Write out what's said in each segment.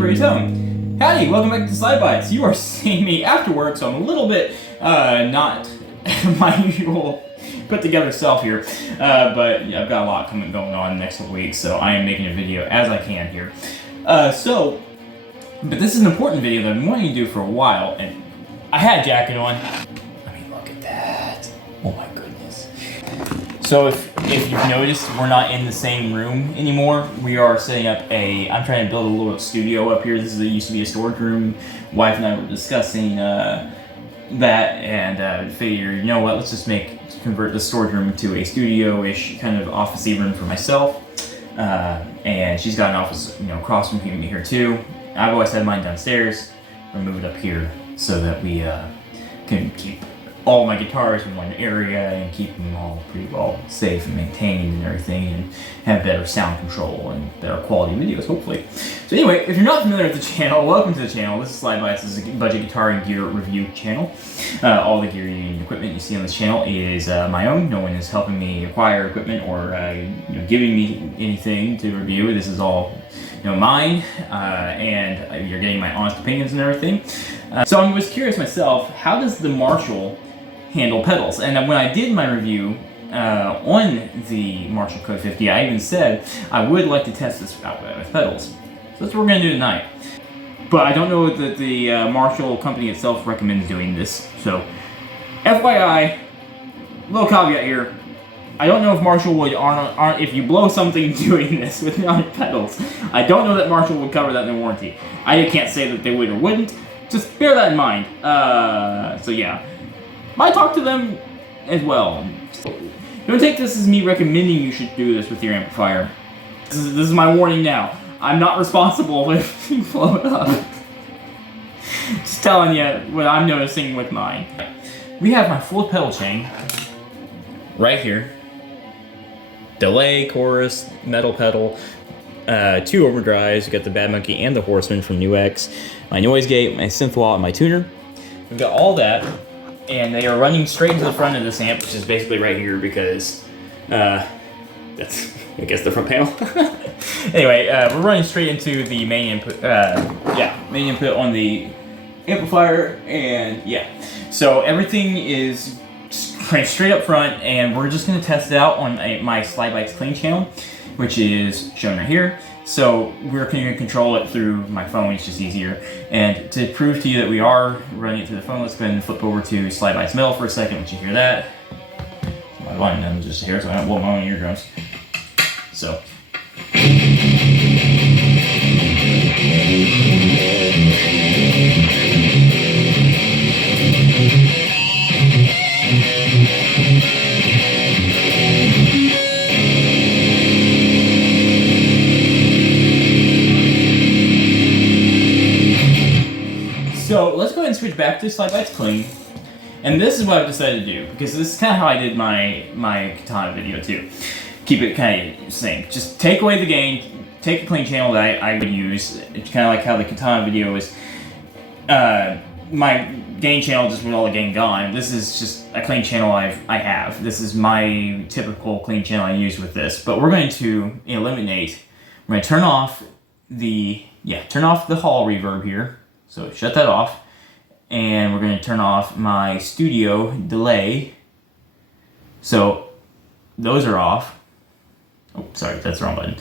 pretty tone. Howdy, welcome back to SlydeBytes. You are seeing me after work, so I'm a little bit not my usual put together self here, but yeah, I've got a lot going on the next couple weeks, so I am making a video as I can here. But this is an important video that I've been wanting to do for a while, and I had a jacket on. I mean, look at that. Oh my goodness. So if you've noticed, we're not in the same room anymore. We are setting up I'm trying to build a little studio up here. This used to be a storage room. Wife and I were discussing that, and figured, you know what, let's just convert the storage room to a studio-ish kind of office-y room for myself. And she's got an office, across from me here too. I've always had mine downstairs. We'll move it up here so that we can keep all my guitars in one area and keep them all pretty well safe and maintained and everything, and have better sound control and better quality videos, hopefully. So anyway, if you're not familiar with the channel, welcome to the channel. This is SlydeBytes. This is a budget guitar and gear review channel. All the gear and equipment you see on this channel is my own. No one is helping me acquire equipment or giving me anything to review. This is all mine, and you're getting my honest opinions and everything. So I was curious myself, how does the Marshall handle pedals? And when I did my review on the Marshall Code 50, I even said I would like to test this out with pedals. So that's what we're going to do tonight. But I don't know that the Marshall company itself recommends doing this. So FYI, little caveat here. I don't know if Marshall would, if you blow something doing this with pedals, I don't know that Marshall would cover that in the warranty. I can't say that they would or wouldn't. Just bear that in mind. So yeah. I talk to them as well. Don't take this as me recommending you should do this with your amplifier. This is my warning now. I'm not responsible if you blow it up. Just telling you what I'm noticing with mine. We have my full pedal chain right here. Delay, chorus, metal pedal, 2 overdrives. We got the Bad Monkey and the Horseman from NUX. My noise gate, my synth wall, and my tuner. We've got all that. And they are running straight to the front of this amp, which is basically right here because that's, I guess, the front panel. Anyway, we're running straight into the main input. Main input on the amplifier, and yeah. So everything is straight up front, and we're just gonna test it out on my SlydeBytes clean channel, which is shown right here. So we're going to control it through my phone, it's just easier. And to prove to you that we are running it through the phone, let's go ahead and flip over to SlydeBytes Metal for a second, once you hear that. My volume down just here, so I don't blow my own eardrums. So. So let's go ahead and switch back to SlydeBytes Clean. And this is what I've decided to do, because this is kind of how I did my Katana video too. Keep it kind of the same. Just take away the gain, take the clean channel that I would use. It's kind of like how the Katana video is, my gain channel just with all the gain gone. This is just a clean channel I have. This is my typical clean channel I use with this. But we're going to eliminate, we're going to turn off the hall reverb here. So shut that off, and we're going to turn off my studio delay. So those are off. Oh, sorry, that's the wrong button.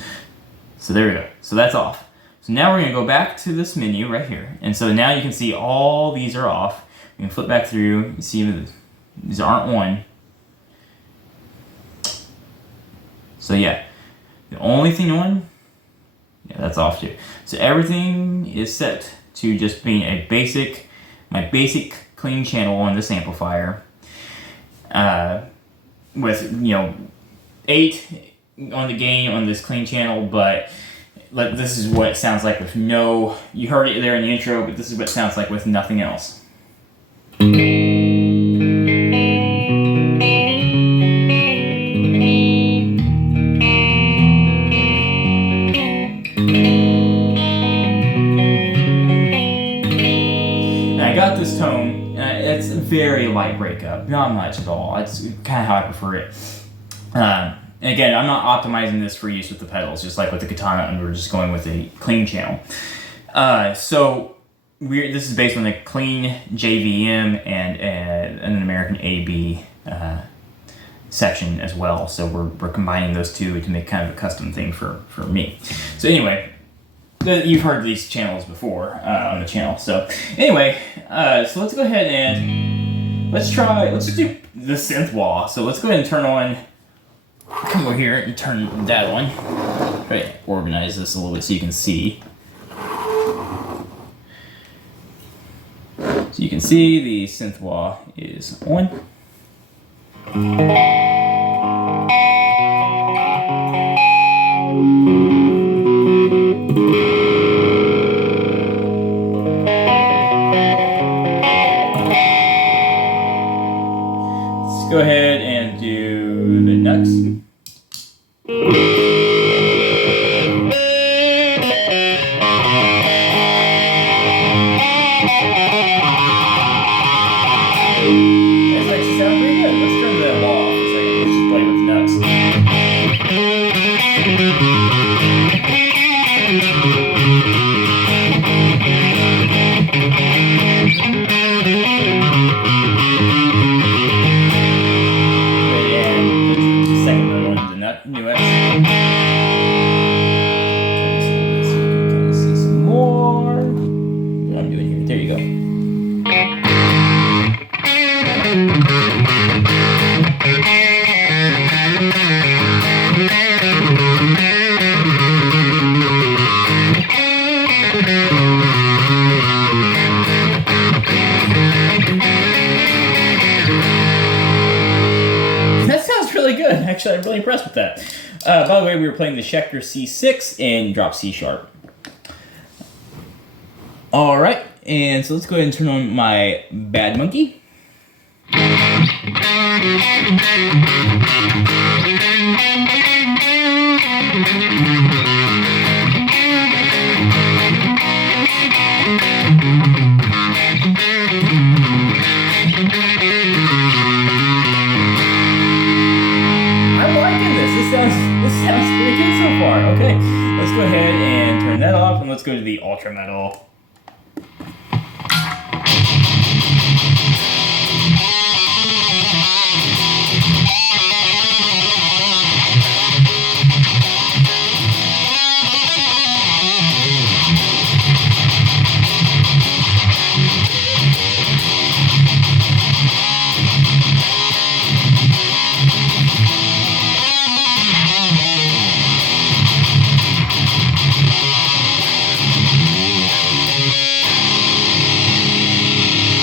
So there we go. So that's off. So now we're going to go back to this menu right here. And so now you can see all these are off. We can flip back through. You see these aren't on. So yeah, the only thing on, yeah, that's off too. So everything is set to just being my basic clean channel on this amplifier, with 8 on the gain on this clean channel, but this is what it sounds like with you heard it there in the intro, but this is what it sounds like with nothing else. This tone, it's very light breakup, not much at all. It's kind of how I prefer it. And again, I'm not optimizing this for use with the pedals, just like with the Katana, and we're just going with a clean channel. So this is based on a clean JVM and an American AB section as well. So we're combining those two to make kind of a custom thing for me. So anyway, you've heard these channels before on the channel. So anyway, so let's go ahead and let's do the synth wah. So let's go ahead and turn on. Come over here and turn that on. Try to organize this a little bit so you can see. So you can see the synth wah is on. Let's go ahead and do the nuts. Actually, I'm really impressed with that. By the way, we were playing the Schecter C6 in drop C sharp. Alright, and so let's go ahead and turn on my Bad Monkey. This sounds pretty good so far. Okay, let's go ahead and turn that off, and let's go to the ultra metal.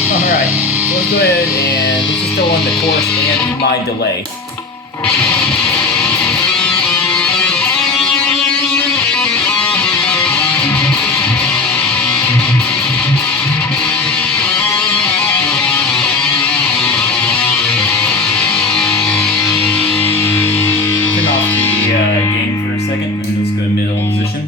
Alright, so let's go ahead and this is still on the chorus and my delay. Turn off the gain for a second and let's go to middle position.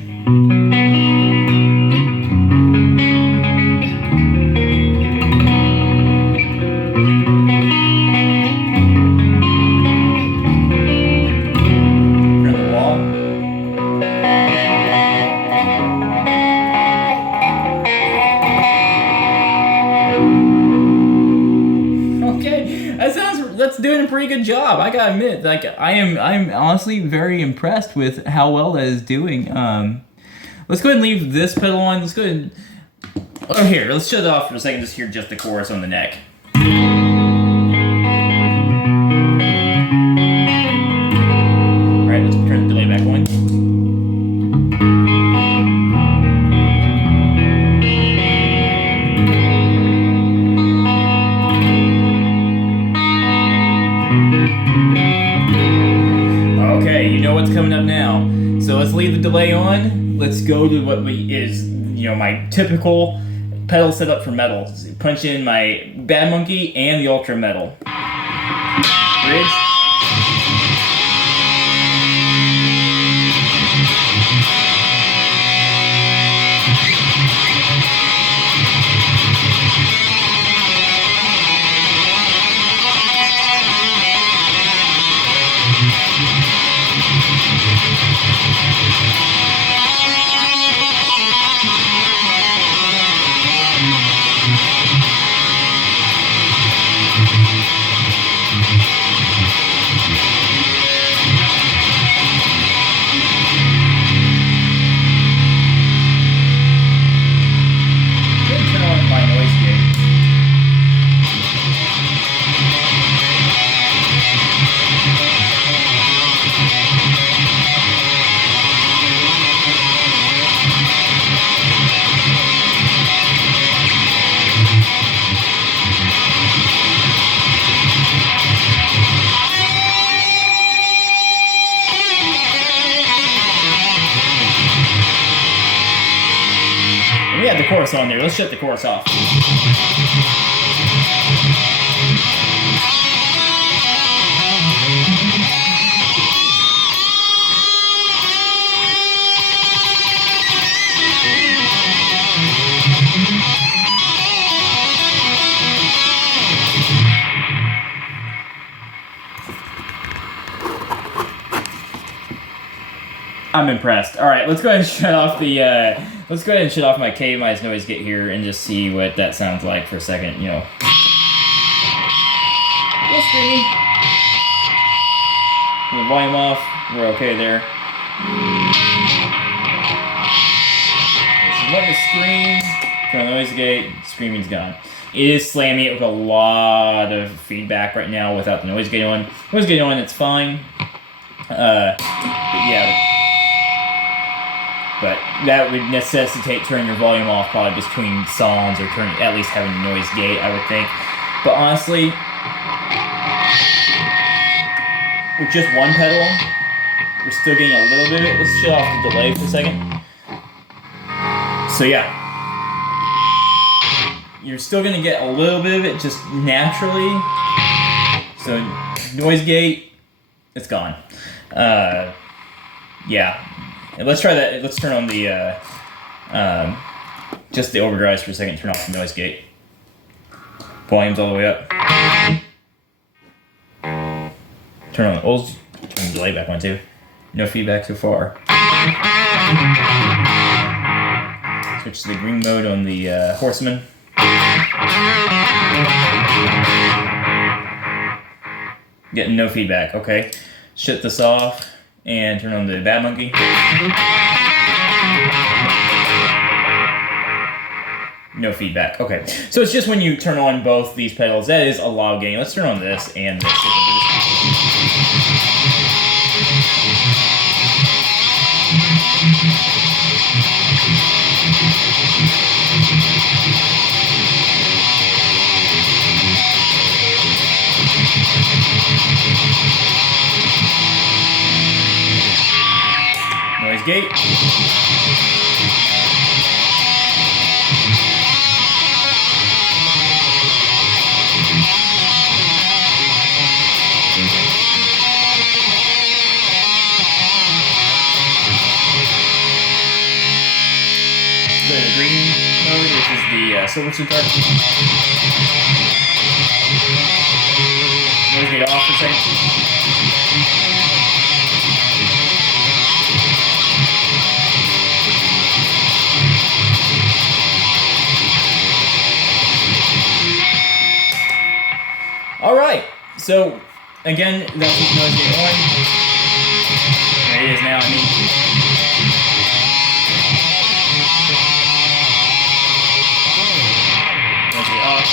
That's doing a pretty good job. I gotta admit, like I'm honestly very impressed with how well that is doing. Let's go ahead and leave this pedal on. Let's go ahead and here. Let's shut it off for a second. Just hear just the chorus on the neck. All right, let's turn the delay back on. Okay, you know what's coming up now. So let's leave the delay on. Let's go to what is, my typical pedal setup for metal. Punch in my Bad Monkey and the Ultra Metal. Bridge. chorus on there. Let's shut the chorus off. I'm impressed. All right, let's go ahead and shut off the. Let's go ahead and shut off my K-Mize noise gate here and just see what that sounds like for a second. You know. Little screamy. The volume off. We're okay there. So let the scream. Turn on the noise gate. Screaming's gone. It is slamming it with a lot of feedback right now without the noise gate on. Noise gate on, it's fine. But yeah. But that would necessitate turning your volume off probably between songs or at least having a noise gate, I would think. But honestly, with just one pedal, we're still getting a little bit of it. Let's shut off the delay for a second. So yeah. You're still going to get a little bit of it just naturally. So noise gate, it's gone. Yeah. Let's try that. Let's turn on the just the overdrives for a second. Turn off the noise gate. Volume's all the way up. Turn on the turn the delay back on too. No feedback so far. Switch to the green mode on the Horseman. Getting no feedback. Okay. Shut this off. And turn on the Bad Monkey. No feedback. Okay. So it's just when you turn on both these pedals, that is a loud gain. Let's turn on this and this. Noise gate. The green mode, which is the silver sitar. Noise gate off for a second. Alright, so again, that's what noise gate on. There it is now, I mean. Noise gate off.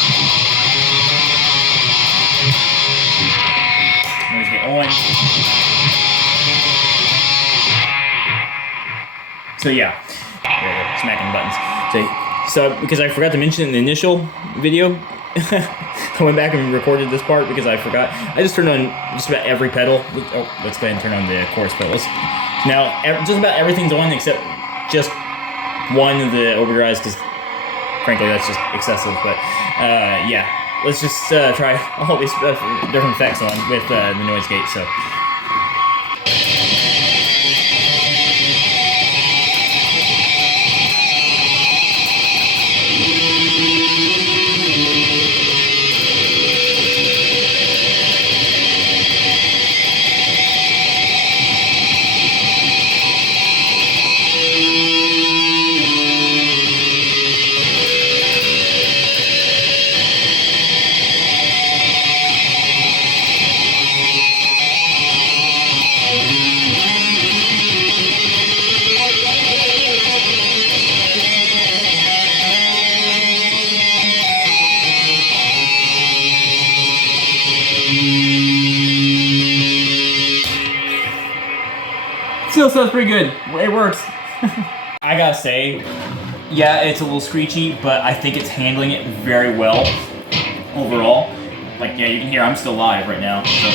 Noise gate on. So yeah, smacking buttons. So because I forgot to mention in the initial video, I went back and recorded this part because I forgot. I just turned on just about every pedal. Oh, let's go ahead and turn on the chorus pedals. Now, just about everything's on except just one of the overdrives because, frankly, that's just excessive. But, yeah. Let's just try all these different effects on with the noise gate. So. Still sounds pretty good. It works. I gotta say, yeah, it's a little screechy, but I think it's handling it very well overall. Like, yeah, you can hear I'm still live right now. So.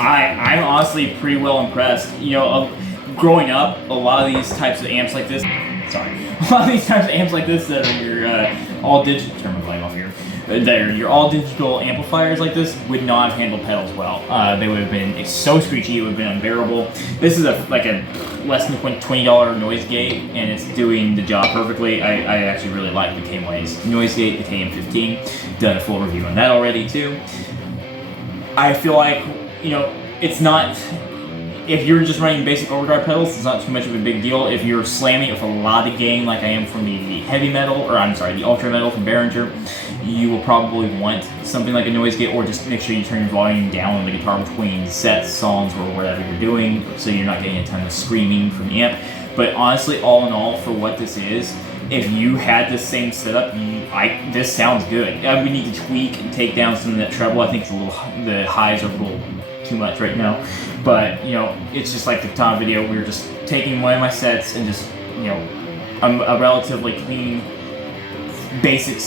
I'm honestly pretty well impressed. You know, growing up, a lot of these types of amps like this, a lot of these types of amps like this that are your all digital, turn my volume off here, that are your all digital amplifiers like this would not have handled pedals well. They would have been, it's so screechy, it would have been unbearable. This is like a less than $20 noise gate, and it's doing the job perfectly. I actually really like the K-Ways noise gate, the KM15. Done a full review on that already too. I feel like, you know, it's not, if you're just running basic overdrive pedals, it's not too much of a big deal. If you're slamming it with a lot of gain, like I am from the heavy metal, or I'm sorry, the ultra metal from Behringer, you will probably want something like a noise gate, or just make sure you turn your volume down on the guitar between sets, songs, or whatever you're doing, so you're not getting a ton of screaming from the amp. But honestly, all in all, for what this is, if you had the same setup, this sounds good. We need to tweak and take down some of that treble. I think it's a little, the highs are a little too much right now. But, you know, it's just like the Katana video. We were just taking one of my sets and just, you know, a relatively clean, basic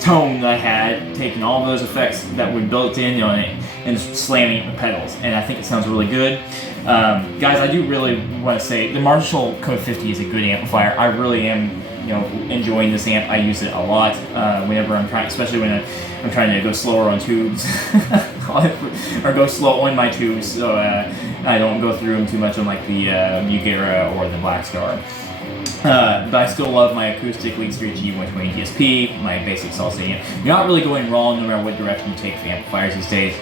tone that I had, taking all those effects that were built in on it and just slamming it with pedals. And I think it sounds really good. Guys, I do really want to say the Marshall Code 50 is a good amplifier. I really am, you know, enjoying this amp. I use it a lot whenever I'm trying, especially when I'm trying to go slower on tubes, or go slow on my tubes, so I don't go through them too much on like the Bugera or the Black Star. But I still love my acoustic Lead Street G120 DSP, my basic salsa amp. You're not really going wrong no matter what direction you take for amplifiers these days.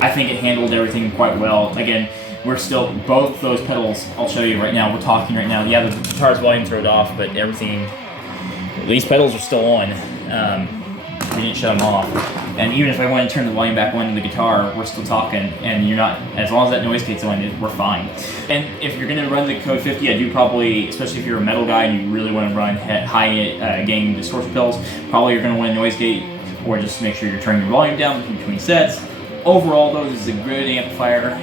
I think it handled everything quite well. Again, we're still, both those pedals, I'll show you right now, we're talking right now. Yeah, the guitar's volume turned off, but everything, these pedals are still on. We didn't shut them off. And even if I want to turn the volume back on to the guitar, we're still talking, and you're not, as long as that noise gate's on, we're fine. And if you're gonna run the Code 50, I do probably, especially if you're a metal guy and you really want to run high gain distortion pedals, probably you're gonna want a noise gate, or just make sure you're turning your volume down between sets. Overall though, this is a good amplifier.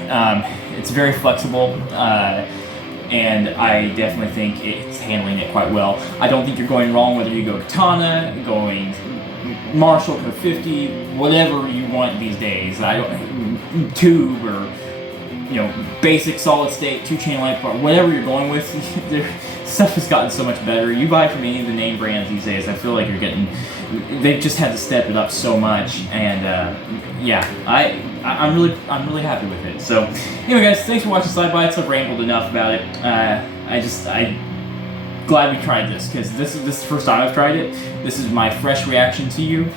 It's very flexible, and I definitely think it's handling it quite well. I don't think you're going wrong whether you go Katana, going Marshall Code 50, whatever you want these days. I don't, tube, or, you know, basic solid state 2-channel amplifier, whatever you're going with. Stuff has gotten so much better. You buy from any of the name brands these days, I feel like you're getting, they've just had to step it up so much, and yeah, I'm really happy with it. So anyway, guys, thanks for watching SlydeBytes. I've rambled enough about it. I'm glad we tried this, because this is the first time I've tried it. This is my fresh reaction to you.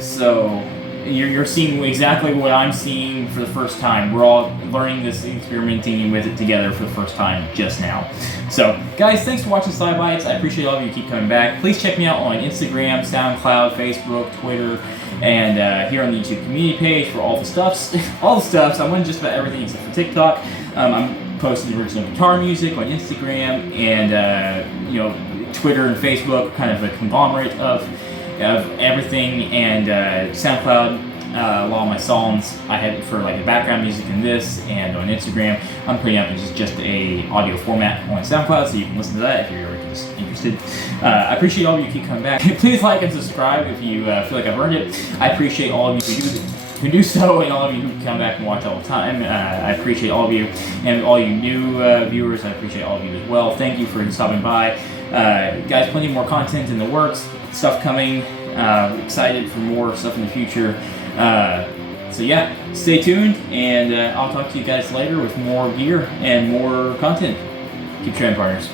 So you're seeing exactly what I'm seeing for the first time. We're all learning this, experimenting with it together for the first time just now. So guys, thanks for watching SlydeBytes. I appreciate all of you who keep coming back. Please check me out on Instagram, SoundCloud, Facebook, Twitter, and here on the YouTube community page for all the stuffs. I'm on just about everything except for TikTok. I'm posting the original guitar music on Instagram, and you know, Twitter and Facebook, kind of a conglomerate of everything, and SoundCloud. A lot of my songs I had for like the background music in this, and on Instagram I'm putting up just a audio format on SoundCloud, so you can listen to that if you're just interested. I appreciate all of you who keep coming back. Please like and subscribe if you feel like I've earned it. I appreciate all of you who do so, and all of you who come back and watch all the time. I appreciate all of you, and all you new viewers, I appreciate all of you as well. Thank you for stopping by. Guys, plenty more content in the works, stuff coming. Excited for more stuff in the future. So yeah, stay tuned, and I'll talk to you guys later with more gear and more content. Keep training, partners.